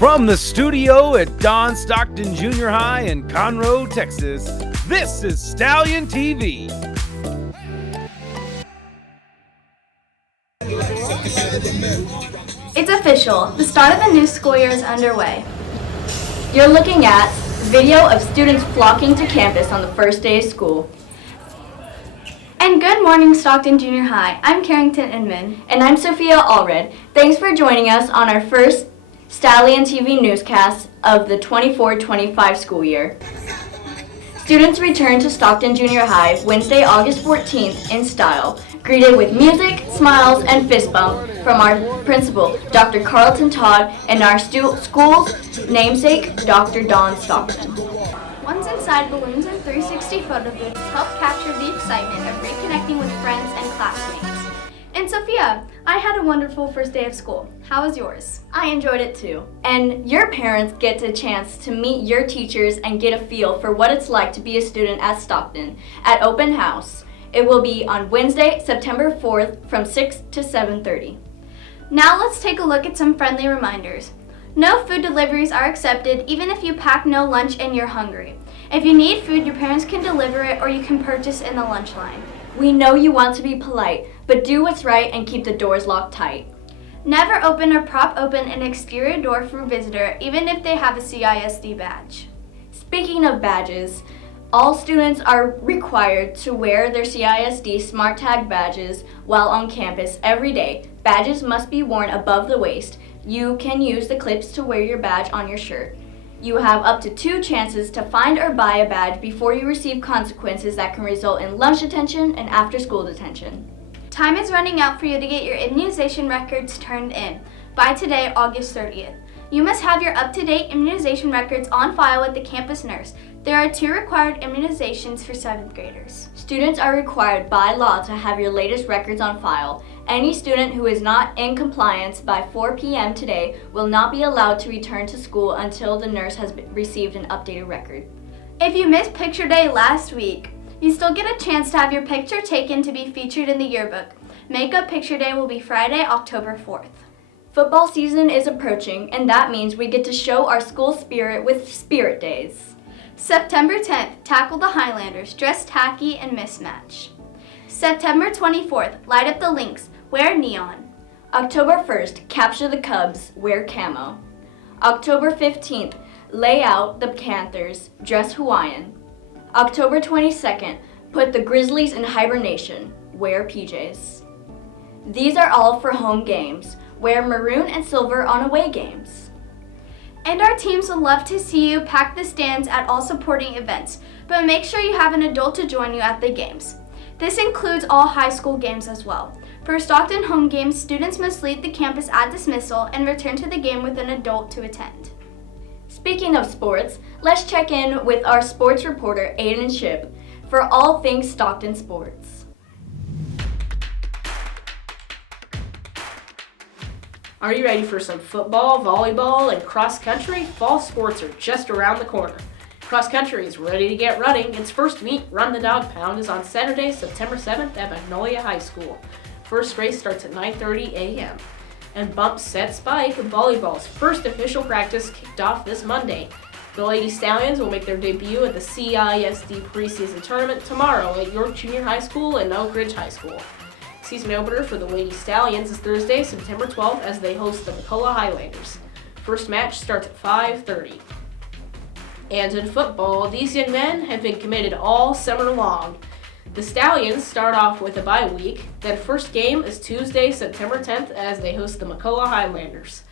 From the studio at Don Stockton Junior High in Conroe, Texas, this is Stallion TV. It's official. The start of the new school year is underway. You're looking at video of students flocking to campus on the first day of school. And good morning, Stockton Junior High. I'm Carrington Inman. And I'm Sophia Allred. Thanks for joining us on our first Stallion TV newscast of the 24-25 school year. Students return to Stockton Junior High Wednesday, August 14th in style, greeted with music, smiles, and fist bump from our principal, Dr. Carlton Todd, and our school's namesake, Dr. Don Stockton. Once inside, balloons and 360 photo booths help capture the excitement of reconnecting with friends and classmates. And Sophia, I had a wonderful first day of school. How was yours? I enjoyed it too. And your parents get a chance to meet your teachers and get a feel for what it's like to be a student at Stockton at Open House. It will be on Wednesday, September 4th from 6 to 7:30. Now let's take a look at some friendly reminders. No food deliveries are accepted even if you pack no lunch and you're hungry. If you need food, your parents can deliver it or you can purchase in the lunch line. We know you want to be polite, but do what's right and keep the doors locked tight. Never open or prop open an exterior door for a visitor, even if they have a CISD badge. Speaking of badges, all students are required to wear their CISD Smart Tag badges while on campus every day. Badges must be worn above the waist. You can use the clips to wear your badge on your shirt. You have up to 2 chances to find or buy a badge before you receive consequences that can result in lunch detention and after-school detention. Time is running out for you to get your immunization records turned in by today, August 30th. You must have your up-to-date immunization records on file with the campus nurse. There are 2 required immunizations for 7th graders. Students are required by law to have your latest records on file. Any student who is not in compliance by 4 p.m. today will not be allowed to return to school until the nurse has received an updated record. If you missed picture day last week, you still get a chance to have your picture taken to be featured in the yearbook. Makeup picture day will be Friday, October 4th. Football season is approaching, and that means we get to show our school spirit with Spirit Days. September 10th, tackle the Highlanders, dress tacky and mismatch. September 24th, light up the Lynx, wear neon. October 1st, capture the Cubs, wear camo. October 15th, lay out the Panthers, dress Hawaiian. October 22nd, put the Grizzlies in hibernation, wear PJs. These are all for home games, wear maroon and silver on away games. And our teams would love to see you pack the stands at all supporting events, but make sure you have an adult to join you at the games. This includes all high school games as well. For Stockton home games, students must leave the campus at dismissal and return to the game with an adult to attend. Speaking of sports, let's check in with our sports reporter, Aiden Ship, for all things Stockton sports. Are you ready for some football, volleyball, and cross country? Fall sports are just around the corner. Cross country is ready to get running. Its first meet, Run the Dog Pound, is on Saturday, September 7th at Magnolia High School. First race starts at 9:30 a.m. And Bump Set Spike, volleyball's first official practice, kicked off this Monday. The Lady Stallions will make their debut at the CISD preseason tournament tomorrow at York Junior High School and Oak Ridge High School. Season opener for the Lady Stallions is Thursday, September 12th, as they host the McCullough Highlanders. First match starts at 5:30. And in football, these young men have been committed all summer long. The Stallions start off with a bye week. Their first game is Tuesday, September 10th, as they host the McCullough Highlanders.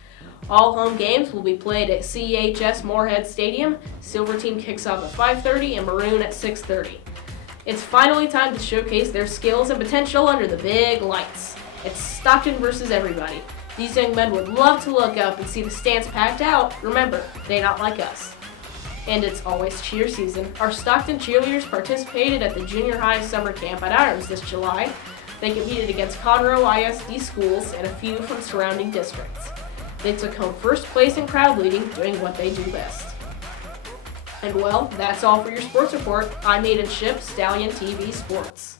All home games will be played at CHS Moorhead Stadium. Silver Team kicks off at 5:30 and Maroon at 6:30. It's finally time to showcase their skills and potential under the big lights. It's Stockton versus everybody. These young men would love to look up and see the stands packed out. Remember, they not like us. And it's always cheer season. Our Stockton cheerleaders participated at the junior high summer camp at Irons this July. They competed against Conroe ISD schools and a few from surrounding districts. They took home first place in crowd leading, doing what they do best. And well, that's all for your sports report. I'm Aiden Ship, Stallion TV Sports.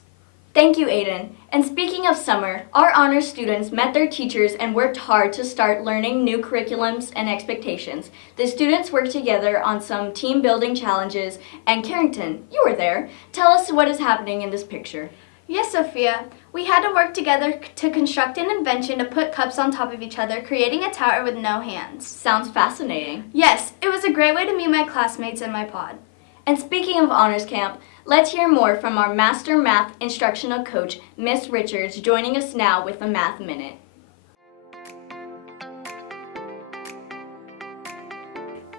Thank you, Aiden. And speaking of summer, our honors students met their teachers and worked hard to start learning new curriculums and expectations. The students worked together on some team building challenges, and Carrington, you were there. Tell us what is happening in this picture. Yes, Sophia. We had to work together to construct an invention to put cups on top of each other, creating a tower with no hands. Sounds fascinating. Yes, it was a great way to meet my classmates in my pod. And speaking of honors camp, let's hear more from our Master Math Instructional Coach, Miss Richards, joining us now with a Math Minute.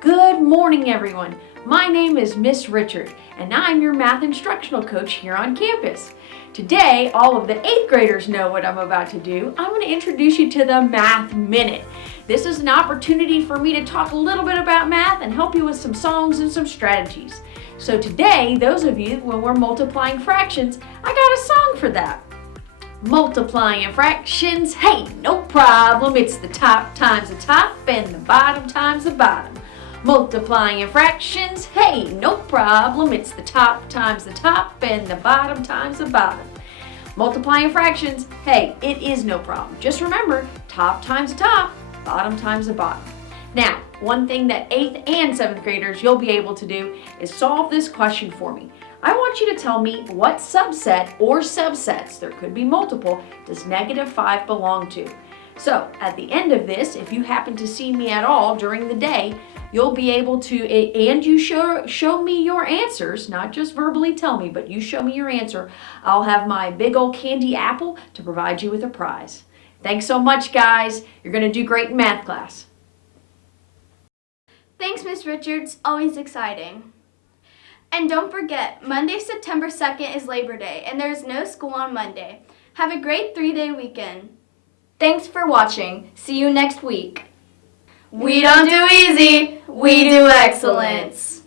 Good morning, everyone. My name is Miss Richard, and I'm your math instructional coach here on campus. Today, all of the 8th graders know what I'm about to do. I'm going to introduce you to the Math Minute. This is an opportunity for me to talk a little bit about math and help you with some songs and some strategies. So today, those of you, when we're multiplying fractions, I got a song for that. Multiplying fractions, hey, no problem. It's the top times the top and the bottom times the bottom. Multiplying fractions, hey, no problem. It's the top times the top and the bottom times the bottom. Multiplying fractions, hey, it is no problem. Just remember, top times the top, bottom times the bottom. Now, one thing that 8th and 7th graders you'll be able to do is solve this question for me. I want you to tell me what subset or subsets, there could be multiple, does -5 belong to? So, at the end of this, if you happen to see me at all during the day, you'll be able to, and you show me your answers, not just verbally tell me, but you show me your answer. I'll have my big old candy apple to provide you with a prize. Thanks so much, guys. You're going to do great in math class. Thanks, Miss Richards. Always exciting. And don't forget, Monday, September 2nd is Labor Day, and there is no school on Monday. Have a great 3-day weekend. Thanks for watching. See you next week. We don't do easy, we do excellence.